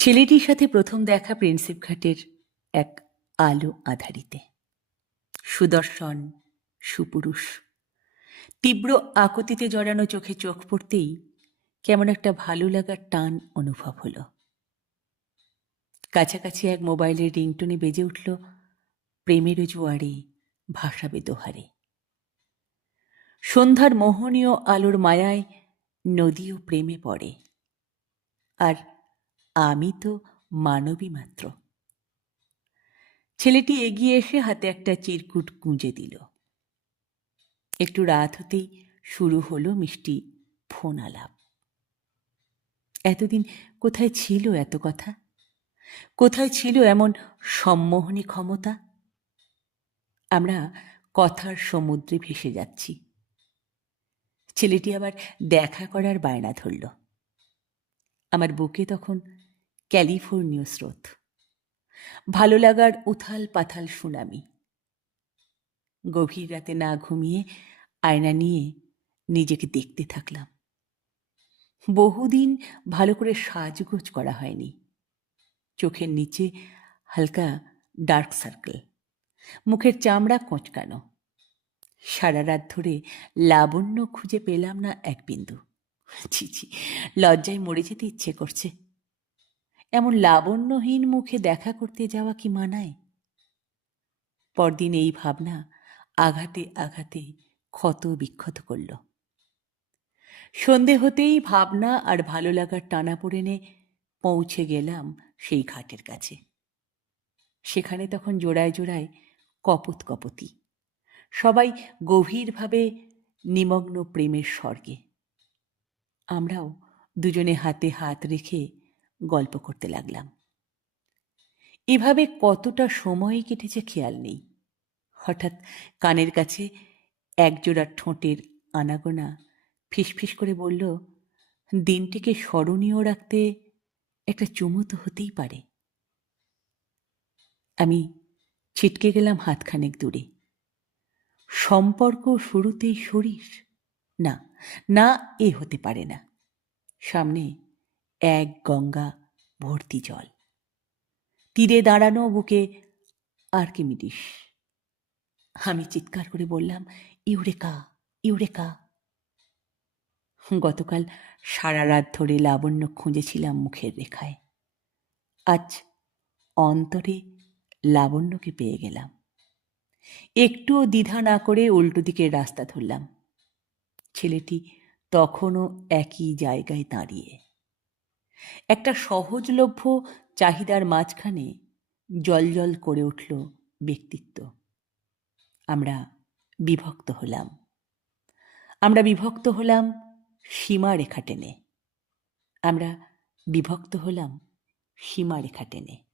ছেলেটির সাথে প্রথম দেখা প্রিন্সেপ ঘাটের এক আলো আধারিতে। সুদর্শন, সুপুরুষ, তীব্র আকুতিতে জড়ানো চোখে চোখ পড়তেই কেমন একটা ভালো লাগার টান অনুভব হলো। কাছাকাছি এক মোবাইলের রিংটোনে বেজে উঠল প্রেমের জোয়ারে, ভাসাবে দোহারে। সন্ধ্যার মোহনীয় আলোর মায়ায় নদীও প্রেমে পড়ে, আর আমি তো মানবী মাত্র। ছেলেটি এগিয়ে এসে হাতে একটা চিরকুট গুঁজে দিল। একটু রাত হতেই শুরু হলো মিষ্টি ফোন আলাপ। এতদিন কোথায় ছিল এত কথা? কোথায় ছিল এমন সম্মোহনী ক্ষমতা? আমরা কথার সমুদ্রে ভেসে যাচ্ছি। ছেলেটি আবার দেখা করার বায়না ধরল। আমার বুকে তখন ক্যালিফোর্নীয় স্রোত, ভালো লাগার উথাল পাথাল সুনামি। গভীর রাতে না ঘুমিয়ে আয়না নিয়ে নিজেকে দেখতে থাকলাম। বহুদিন ভালো করে সাজগোজ করা হয়নি। চোখের নিচে হালকা ডার্ক সার্কেল, মুখের চামড়া কোঁচকানো। সারা রাত ধরে লাবণ্য খুঁজে পেলাম না এক বিন্দু। ছি ছি, লজ্জায় মরে যেতে ইচ্ছে করছে। এমন লাবণ্যহীন মুখে দেখা করতে যাওয়া কি মানায়? পরদিন এই ভাবনা আঘাতে আঘাতে ক্ষত বিক্ষত করল। সন্ধে হতেই ভাবনা আর ভালো লাগার টানাপোড়েনে পৌঁছে গেলাম সেই ঘাটের কাছে। সেখানে তখন জোড়ায় জোড়ায় কপোত কপতি, সবাই গভীরভাবে নিমগ্ন প্রেমের স্বর্গে। আমরাও দুজনে হাতে হাত রেখে গল্প করতে লাগলাম। এভাবে কতটা সময় কেটেছে খেয়াল নেই। হঠাৎ কানের কাছে একজোড়া ঠোঁটের আনাগোনা ফিসফিস করে বলল, দিনটিকে স্মরণীয় রাখতে একটা চুমু তো হতেই পারে। আমি ছিটকে গেলাম হাতখানেক দূরে। সম্পর্ক শুরুতেই শরীর? না না, এ হতে পারে না। সামনে এক গঙ্গা ভর্তি জল, তীরে দাঁড়ানো, বুকে আর্কিমিডিস। আমি চিৎকার করে বললাম, ইউরেকা ইউরেকা। গতকাল সারা রাত ধরে লাবণ্য খুঁজেছিলাম মুখের রেখায়। আজ অন্তরে লাবণ্যকে পেয়ে গেলাম। একটুও দ্বিধা না করে উল্টো দিকের রাস্তা ধরলাম। ছেলেটি তখনও একই জায়গায় দাঁড়িয়ে। একটা সহজলভ্য চাহিদার মাঝখানে জলজল করে উঠল ব্যক্তিত্ব। আমরা বিভক্ত হলাম। আমরা বিভক্ত হলাম সীমারেখা টেনে। আমরা বিভক্ত হলাম সীমারেখা টেনে।